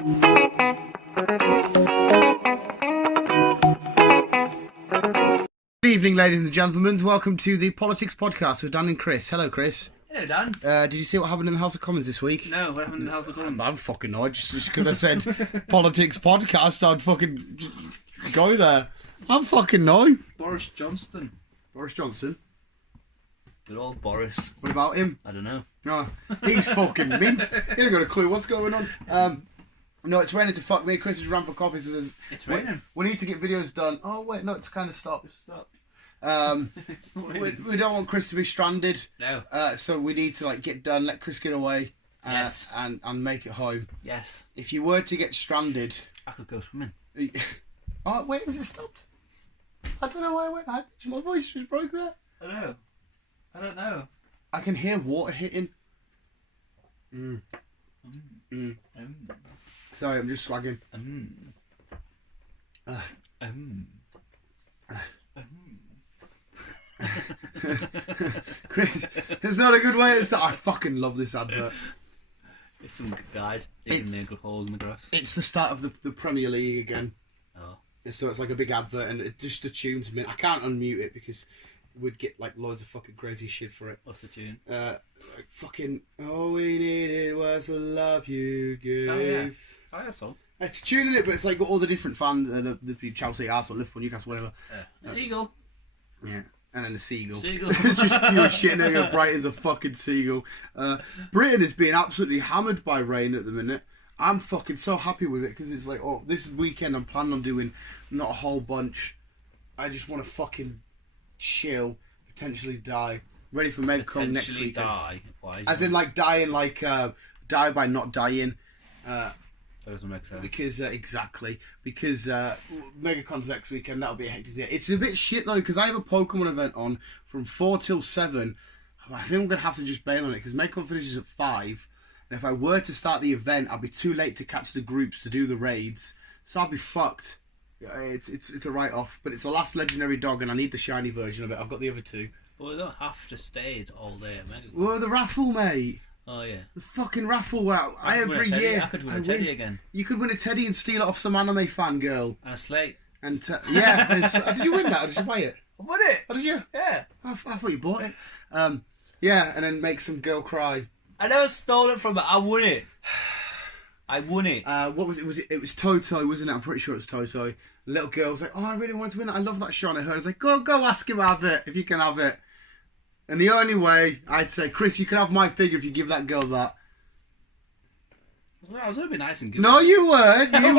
Good evening, ladies and gentlemen. Welcome to the Politics Podcast with Dan and Chris. Hello, Chris. Hello, Dan. Did you see what happened in the House of Commons this week? No, what happened in the House of Commons? I don't fucking know. Just because I said Politics Podcast, I'd fucking go there. I don't fucking know. Boris Johnson. Boris Johnson? Good old Boris. What about him? I don't know. Oh, he's fucking mint. He ain't got a clue what's going on. No, it's raining to fuck me. Chris has ran for coffee. So it's raining. We need to get videos done. Oh, wait, no, it's kind of stopped. Stop. It's not we don't want Chris to be stranded. No. So we need to get done, let Chris get away, Yes. and make it home. Yes. If you were to get stranded... I could go swimming. Oh, wait, has it stopped? I don't know why I went. My voice just broke there. I don't know. I can hear water hitting. Sorry, I'm just swagging. Chris, it's not a good way to start. I fucking love this advert. It's some guys digging their good holes in the grass. It's the start of the Premier League again. Oh. So it's like a big advert, and it just the tune's I can't unmute it because we'd get loads of fucking crazy shit for it. What's the tune? Fucking all we needed was the love you gave. Oh yeah. Oh yeah, song. It's tuning it, but it's got all the different fans, the Chelsea, Arsenal, Liverpool, Newcastle, whatever. An eagle. Yeah. And then a seagull. Seagull. Just pure shit. And Brighton's a fucking seagull. Britain is being absolutely hammered by rain at the minute. I'm fucking so happy with it because it's this weekend I'm planning on doing not a whole bunch. I just want to fucking chill, potentially die. Ready for MegCon next weekend. Die? Why? As in dying die by not dying. That doesn't make sense. Because because MegaCon's next weekend. That'll be a hectic day. It's a bit shit though because I have a Pokemon event on from 4 till 7. I think I'm gonna have to just bail on it because MegaCon finishes at 5, and if I were to start the event, I'll be too late to catch the groups to do the raids, so I'll be fucked. It's a write off, but it's the last legendary dog, and I need the shiny version of it. I've got the other two. But we don't have to stay all day, man. Well, the raffle, mate. Oh yeah. The fucking raffle! Wow, every year I could win a teddy again. You could win a teddy and steal it off some anime fangirl. And a slate. And did you win that or did you buy it? I won it. Oh, did you? Yeah. I thought you bought it. Yeah, and then make some girl cry. I never stole it from her. I won it. I won it. What was it? It was Toto, wasn't it? I'm pretty sure it was Toto. The little girl was like, "Oh, I really wanted to win that. I love that show." And I heard, I was like, "Go ask him to have it if you can have it." And the only way I'd say, Chris, you can have my figure if you give that girl that. I was going to be nice and good. No, you weren't. You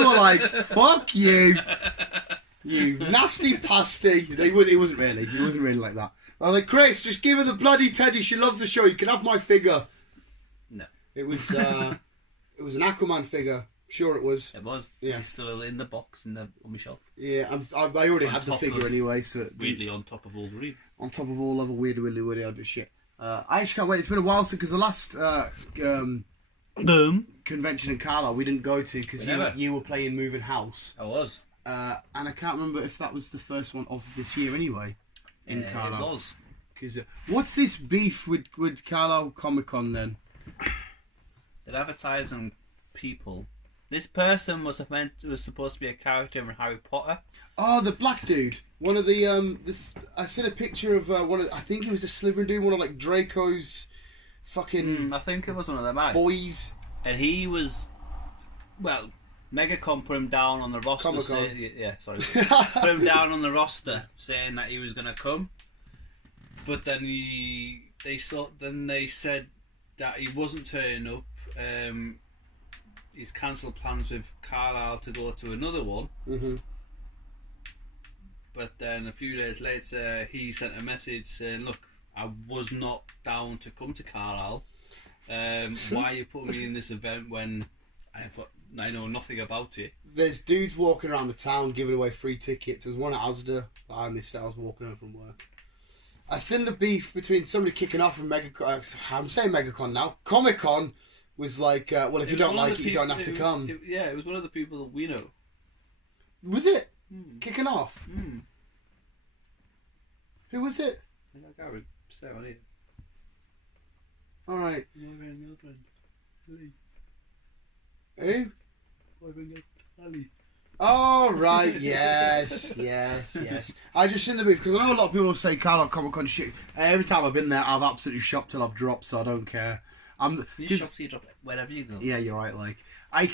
were like, fuck you, you nasty pasty. It wasn't really like that. I was like, Chris, just give her the bloody teddy. She loves the show. You can have my figure. No. It was an Aquaman figure. Sure it was. It was. Yeah. It's still in the box on my shelf. Yeah, I already had the figure anyway. So weirdly on top of Wolverine. On top of all other weird other shit. I just can't wait. It's been a while since because the last convention in Carlisle we didn't go to because you were playing Moving House. I was. And I can't remember if that was the first one of this year anyway. In Carlisle. It was. Because what's this beef with Carlisle Comic Con then? They're advertising people. This person was supposed to be a character in Harry Potter. Oh, the black dude. One of the I seen a picture of one of. I think he was a Slytherin dude. One of Draco's fucking. I think it was one of them boys. And he was, well, MegaCon put him down on the roster. Put him down on the roster, saying that he was gonna come. But then they said that he wasn't turning up. He's cancelled plans with Carlisle to go to another one. Mm-hmm. But then a few days later, he sent a message saying, "Look, I was not down to come to Carlisle. Why are you putting me in this event when I know nothing about it?" There's dudes walking around the town giving away free tickets. There was one at Asda that I missed out. I was walking home from work. I seen the beef between somebody kicking off and MegaCon. I'm saying MegaCon now. Comic Con was like, well, if you don't like it, you don't have to come. It was one of the people that we know. Was it? Kicking off? Who was it? That guy would stay on it. Alright. Who? Oh, right, yes. I just in the booth, because I know a lot of people say Carlo Comic Con shit. Every time I've been there, I've absolutely shopped till I've dropped, so I don't care. You shop till you drop wherever you go. Yeah, you're right, like.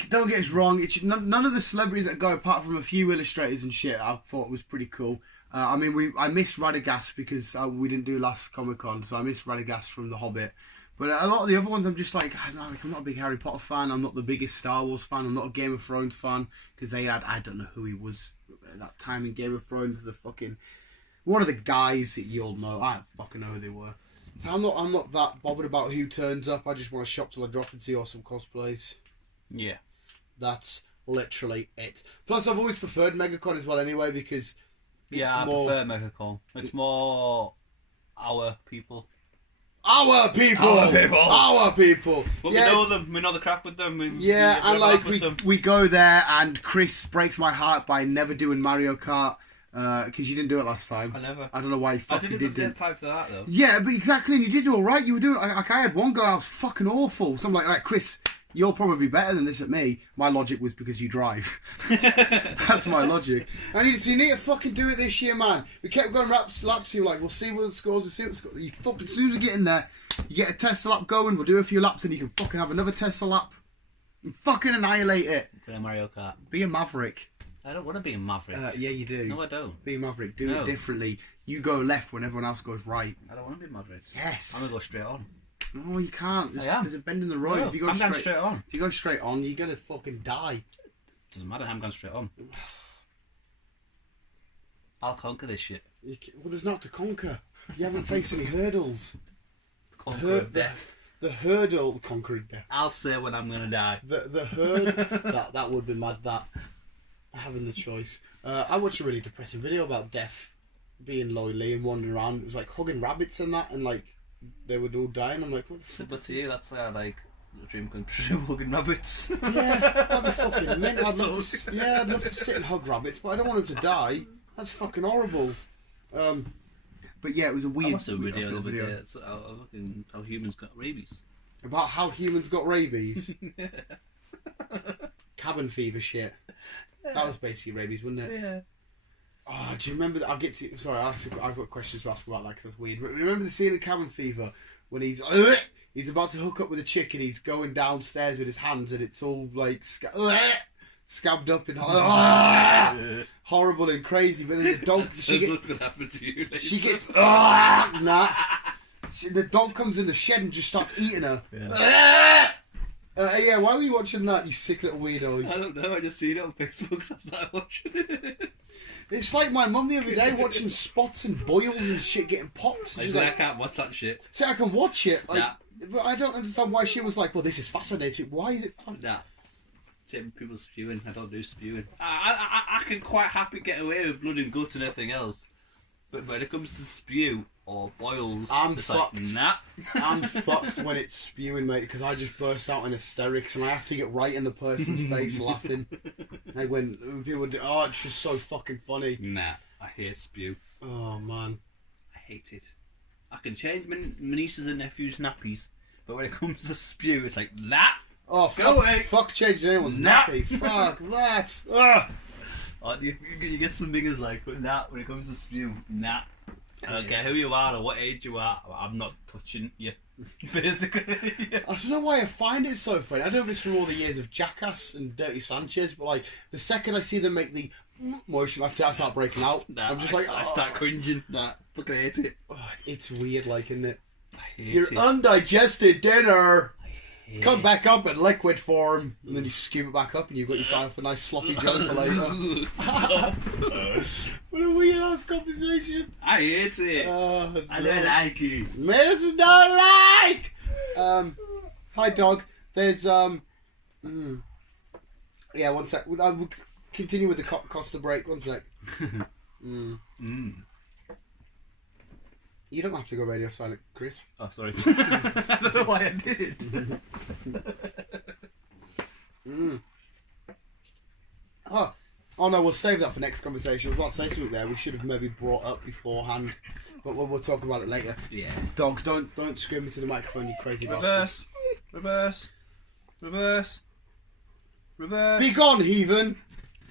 Don't get us wrong, none of the celebrities that go, apart from a few illustrators and shit, I thought was pretty cool. I missed Radagast because we didn't do last Comic Con, so I missed Radagast from The Hobbit. But a lot of the other ones, I'm just like, I'm not a big Harry Potter fan. I'm not the biggest Star Wars fan. I'm not a Game of Thrones fan because they had, I don't know who he was at that time in Game of Thrones. The fucking one of the guys that you all know. I don't fucking know who they were. So I'm not that bothered about who turns up. I just want to shop till I drop and see awesome cosplays. Yeah, that's literally it. Plus, I've always preferred MegaCon as well, anyway, because I prefer MegaCon. It's more our people. Our people. But we know them. We know the crap with them. We go there, and Chris breaks my heart by never doing Mario Kart because you didn't do it last time. I don't know why you fucking didn't. I did for that though. Yeah, but exactly, and you did all right. You were doing. I had one guy I was fucking awful. So I'm like, right, Chris, you're probably better than this at me. My logic was because you drive. That's my logic. You need to fucking do it this year, man. We kept going laps. You were like, we'll see what the scores. We'll see what the scores. You fucking, as soon as we get in there, you get a Tesla lap going. We'll do a few laps, and you can fucking have another Tesla lap. And fucking annihilate it. Play Mario Kart. Be a Maverick. I don't want to be a Maverick. Yeah, you do. No, I don't. Be a Maverick. Do it differently. You go left when everyone else goes right. I don't want to be a Maverick. Yes. I'm gonna go straight on. No, you can't. There's a bend in the road. No, if you go I'm going straight on. If you go straight on, you're gonna fucking die. Doesn't matter. I'm going straight on. I'll conquer this shit. Well, there's not to conquer. You haven't faced any hurdles. Conquering death. The hurdle, conquering death. I'll say when I'm gonna die. The hurdle. that would be mad. That having the choice. I watched a really depressing video about death being lonely and wandering around. It was like hugging rabbits and that, and like they would all die. And I'm like, what the fuck? But to you, that's like a dream come true. Hugging rabbits. Yeah, that'd be fucking mint. I'd love to sit and hug rabbits, but I don't want them to die. That's fucking horrible. But yeah, it was a weird. I watched a video the other day. It's how humans got rabies. About how humans got rabies. Cabin fever shit. Yeah. That was basically rabies, wasn't it? Yeah. Oh, do you remember that? I'll get to. Sorry, I've got questions to ask about that because that's weird. Remember the scene in Cabin Fever when he's about to hook up with a chick and he's going downstairs with his hands and it's all like scabbed up and horrible and crazy. But then the dog, what's gonna happen to you? She gets the dog comes in the shed and just starts eating her. Yeah. Yeah, why were you watching that, you sick little weirdo? I don't know, I just seen it on Facebook, so I started watching it. It's like my mum the other day watching spots and boils and shit getting popped. She's like, I can't watch that shit. See, I can watch it, like, but I don't understand why she was like, well, this is fascinating. Why is it fascinating? Nah. Same people spewing, I don't do spewing. I can quite happy get away with blood and guts and everything else. But when it comes to spew or boils, I'm it's fucked. Like, nah. I'm fucked when it's spewing, mate, because I just burst out in hysterics and I have to get right in the person's face laughing. Like when people do, it's just so fucking funny. Nah, I hate spew. Oh, man. I hate it. I can change my nieces and nephews' nappies, but when it comes to spew, it's like, nah. Oh, go away. Fuck changing anyone's nappy. Fuck that. Oh, you get some niggas like, but nah, when it comes to spew, nah. I don't care who you are or what age you are, I'm not touching you. Basically. Yeah. I don't know why I find it so funny. I don't know if it's from all the years of Jackass and Dirty Sanchez, but like, the second I see them make the motion, I start breaking out. Nah, I'm just I start cringing. Nah, fucking hate it. Oh, it's weird, like, isn't it? I hate Your it. undigested dinner. Come back up in liquid form, and then you scoop it back up, and you've got yourself a nice sloppy joke for later. What a weird ass conversation. I hate it. I don't like it. Mrs. Don't like. Hi, dog. There's Yeah, one sec. We'll continue with the Costa break. One sec. You don't have to go radio silent, Chris. Oh, sorry. I don't know why I did. Oh no, we'll save that for next conversation. I was about to say something there we should have maybe brought up beforehand, but we'll talk about it later. Yeah. Dog, don't scream into the microphone, you crazy bastard. Reverse. Reverse. Be gone, heathen!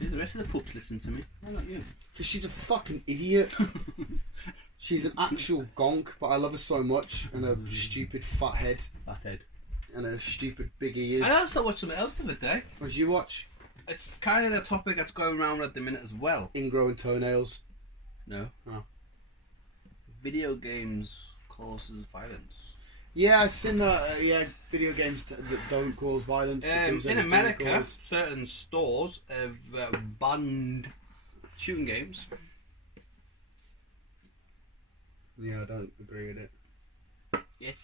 Do the rest of the pups listen to me? Why not you? Because she's a fucking idiot. She's an actual gonk, but I love her so much. And her stupid fat head. Fat head. And her stupid big ears. I also watched something else the other day. What did you watch? It's kind of the topic that's going around at the minute as well. Ingrowing toenails. No. Oh. Video games causes violence. Yeah, I've seen that. Yeah, video games that don't cause violence. In America, certain stores have banned shooting games. Yeah, I don't agree with it.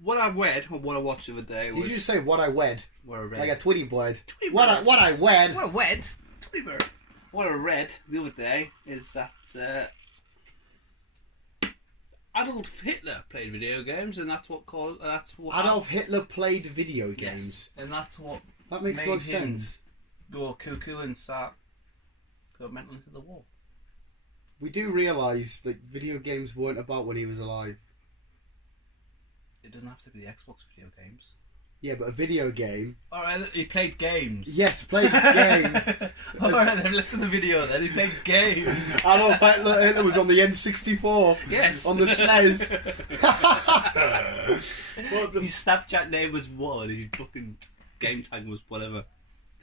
What I read or what I watched the other day was. Did you just say what I wed? What I read. Like a Twitty bird. Twitty What bird. I wed? What I wed. Twitty bird. What I read the other day is that Adolf Hitler played video games, and that's what caused. Adolf Hitler played video games. Yes, and that's what. That makes no sense. Go cuckoo and start go mental into the wall. We do realise that video games weren't about when he was alive. It doesn't have to be the Xbox video games. Yeah, but a video game. Alright, he played games. Yes, played games. Alright, then listen to the video then. He played games. Adolf Hitler was on the N64. Yes. On the SNES. His Snapchat name was what? His fucking game tag was whatever.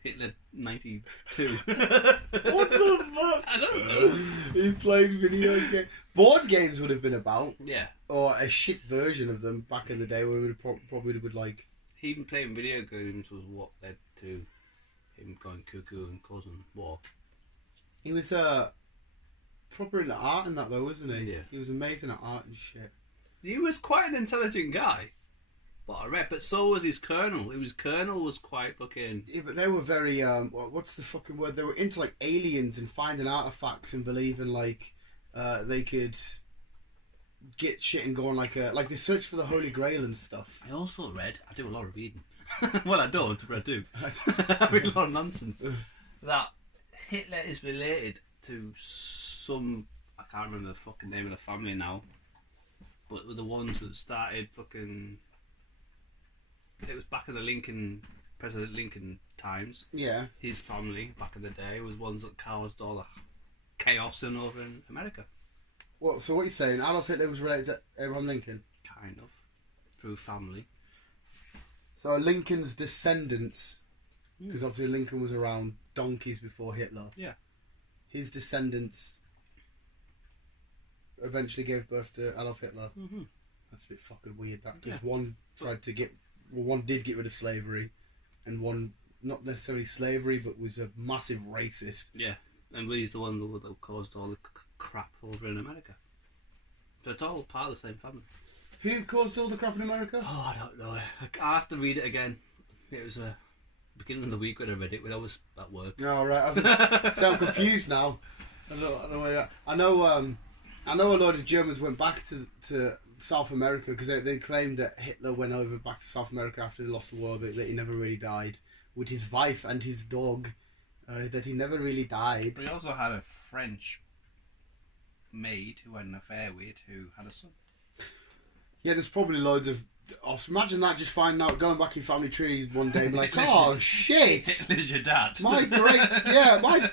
Hitler 92. What the fuck? I don't know. He played video games. Board games would have been about. Yeah. Or a shit version of them back in the day where we would probably would like. Him playing video games was what led to him going cuckoo and causing war. He was proper into art and that though, wasn't he? Yeah. He was amazing at art and shit. He was quite an intelligent guy. But I read, but so was his colonel. Colonel was quite fucking. Yeah, but they were very what's the fucking word? They were into like aliens and finding artifacts and believing like they could get shit and go on like they search for the Holy Grail and stuff. I also read. I do a lot of reading. Well, I don't, but I do. I read a lot of nonsense. That Hitler is related to some. I can't remember the fucking name of the family now. But were the ones that started fucking. It was back in the President Lincoln times. Yeah. His family back in the day was ones that caused all the chaos over in America. What? So what are you saying? Adolf Hitler was related to Abraham Lincoln? Kind of. Through family. So Lincoln's descendants, because obviously Lincoln was around donkeys before Hitler. Yeah. His descendants eventually gave birth to Adolf Hitler. Mm-hmm. That's a bit fucking weird. That because one tried to get. Well, one did get rid of slavery, and one not necessarily slavery, but was a massive racist. Yeah, and he's the one that caused all the crap over in America. So it's all part of the same family. Who caused all the crap in America? Oh, I don't know. I have to read it again. It was beginning of the week when I read it when I was at work. Oh right, so I'm confused now. I know a lot of Germans went back to South America because they claimed that Hitler went over back to South America after they lost the war, that he never really died with his wife and his dog, that he never really died. But he also had a French maid who had an affair with, who had a son. Yeah, there's probably loads of. Imagine that, just finding out, going back in your family tree one day and like, oh shit, Hitler's your dad. My great, yeah, what?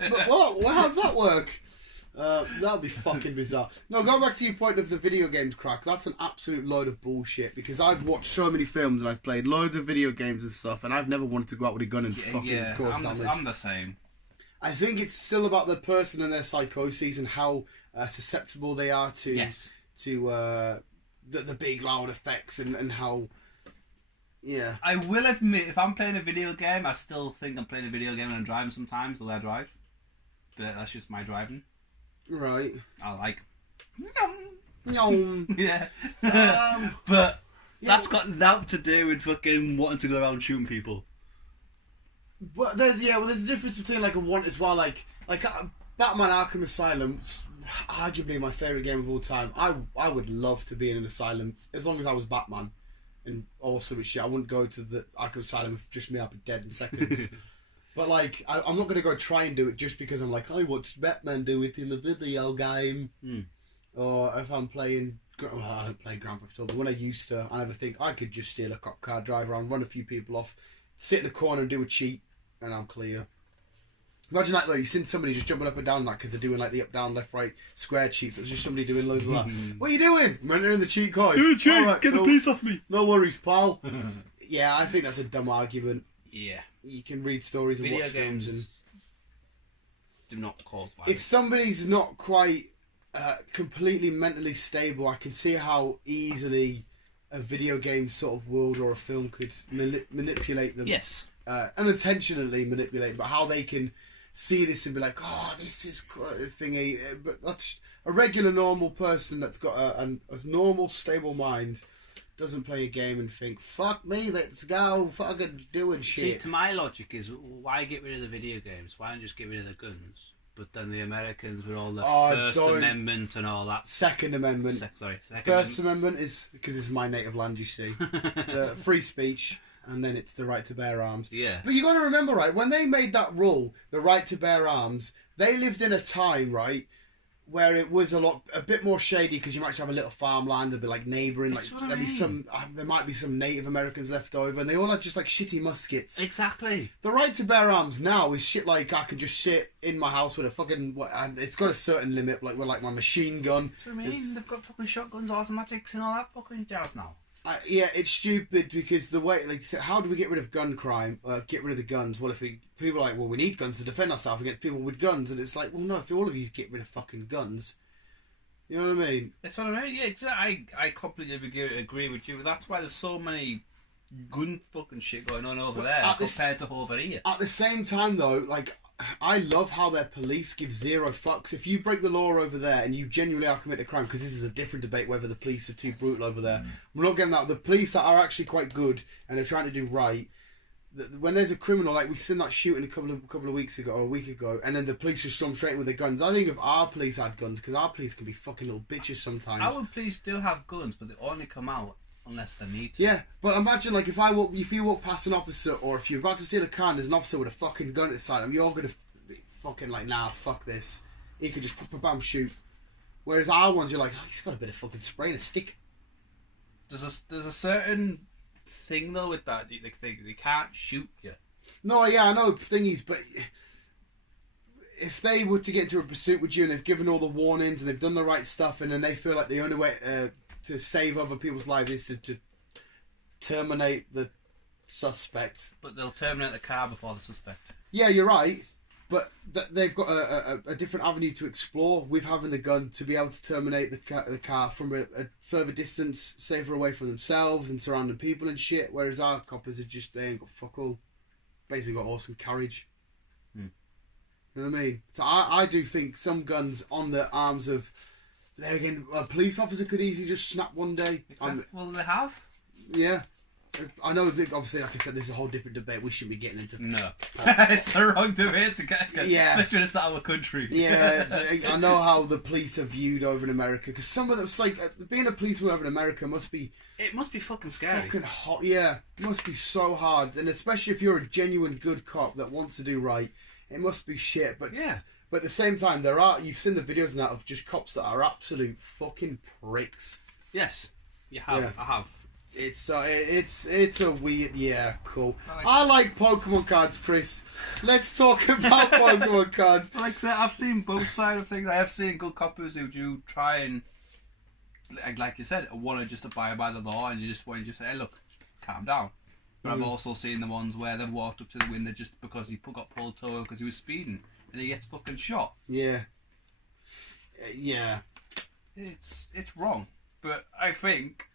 How does that work? That would be fucking bizarre. No, going back to your point of the video games crack, that's an absolute load of bullshit, because I've watched so many films and I've played loads of video games and stuff, and I've never wanted to go out with a gun and fucking cause damage. I'm the same. I think it's still about the person and their psychoses and how susceptible they are to the big loud effects and how. Yeah. I will admit, if I'm playing a video game, I still think I'm playing a video game and I'm driving sometimes the way I drive. But that's just my driving. Right. I like. Yum. Yeah. But that's got nothing to do with fucking wanting to go around shooting people. But there's a difference between like a want as well. Like Batman Arkham Asylum, arguably my favourite game of all time. I would love to be in an asylum as long as I was Batman and awesome as shit. I wouldn't go to the Arkham Asylum if just me, I'd be dead in seconds. But like, I'm not going to go try and do it just because I'm like, I watched Batman do it in the video game. Or if I'm playing, well, I don't play Grand Theft Auto, but when I used to, I never think I could just steal a cop car, drive around, run a few people off, sit in the corner and do a cheat, and I'm clear. Imagine that though, you've seen somebody just jumping up and down like because they're doing like the up, down, left, right square cheats. It's just somebody doing loads of that. What are you doing? I'm entering the cheat code. Doing a cheat. Right, Get the police off me. No worries, pal. Yeah, I think that's a dumb argument. Yeah. You can read stories and Video watch games films and do not cause violence. if somebody's not quite completely mentally stable, I can see how easily a video game sort of world or a film could manipulate them. Yes. Unintentionally manipulate, but how they can see this and be like, oh, this is quite a thingy. But that's a regular, normal person that's got a normal, stable mind doesn't play a game and think, fuck me, let's go fucking doing shit. See, to my logic is, why get rid of the video games? Why not just get rid of the guns? But then the Americans with all the First Amendment and all that. Second Amendment. Second First Amendment is, because this is my native land, you see, the free speech, and then it's the right to bear arms. Yeah. But you got to remember, right, when they made that rule, the right to bear arms, they lived in a time, right, where it was a bit more shady because you might have a little farmland, there'd be like neighbouring, like there'd be some, there might be some Native Americans left over, and they all had just like shitty muskets. Exactly. The right to bear arms now is shit like I can just sit in my house with a fucking, and it's got a certain limit, like with like my machine gun. That's what I mean. They've got fucking shotguns, automatics, and all that fucking jazz now. Yeah, it's stupid because the way, like, how do we get rid of gun crime? Get rid of the guns. Well, if people are like, well, we need guns to defend ourselves against people with guns, and it's like, well, no, if all of you get rid of fucking guns, you know what I mean? That's what I mean. Yeah, exactly. I completely agree with you. That's why there's so many gun fucking shit going on over there compared to over here. At the same time, though, like, I love how their police give zero fucks. If you break the law over there and you genuinely are committing a crime, because this is a different debate whether the police are too brutal over there. We're not getting that. The police are actually quite good and they're trying to do right. When there's a criminal, like we seen that shooting a couple of weeks ago or a week ago, and then the police just storm straight in with their guns. I think if our police had guns, because our police can be fucking little bitches sometimes. Our police do have guns, but they only come out unless they need to. Yeah, but imagine like if you walk past an officer, or if you're about to steal a car and there's an officer with a fucking gun at his side, you're gonna be fucking like, nah, fuck this. He could just bam shoot. Whereas our ones, you're like, oh, he's got a bit of fucking spray and a stick. There's a certain thing though with that, they can't shoot you. No, yeah, I know thingies, but if they were to get into a pursuit with you and they've given all the warnings and they've done the right stuff, and then they feel like the only way to save other people's lives is to terminate the suspect. But they'll terminate the car before the suspect. Yeah, you're right. But they've got a different avenue to explore with having the gun to be able to terminate the car from a further distance, safer away from themselves and surrounding people and shit. Whereas our coppers are just, they ain't got fuck all. Basically got awesome carriage. You know what I mean? So I do think some guns on the arms of, there again, a police officer could easily just snap one day. Exactly. Well, they have. Yeah. I know that obviously, like I said, this is a whole different debate. We shouldn't be getting into. No, it's the wrong debate to get. Yeah, especially when it's not our country. Yeah, I know how the police are viewed over in America, because some of those, like being a policeman over in America must be. It must be fucking scary. Fucking hot, yeah. It must be so hard, and especially if you're a genuine good cop that wants to do right, it must be shit. But yeah. But at the same time, you've seen the videos now of just cops that are absolute fucking pricks. Yes, you have. Yeah. I have. It's a weird, yeah, cool. I like Pokemon cards, Chris. Let's talk about Pokemon cards. Like I said, I've seen both sides of things. I have seen good coppers who do try and, like you said, want to just abide by the law, and you just want to say, hey, look, calm down. But I've also seen the ones where they've walked up to the window just because he got pulled over because he was speeding, and he gets fucking shot. Yeah. Yeah. It's wrong, but I think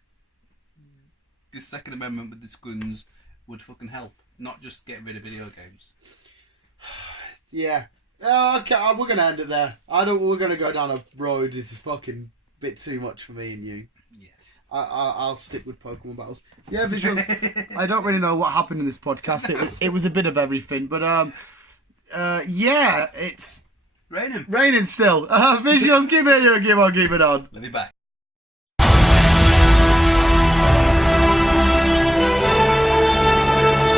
the Second Amendment with its guns would fucking help, not just get rid of video games. Yeah. Okay, we're gonna end it there. We're gonna go down a road. This is fucking bit too much for me and you. Yes. I'll stick with Pokemon battles. Yeah, visuals. I don't really know what happened in this podcast. It was a bit of everything, but yeah, it's raining. Raining still. Visuals, keep it on. Let me back.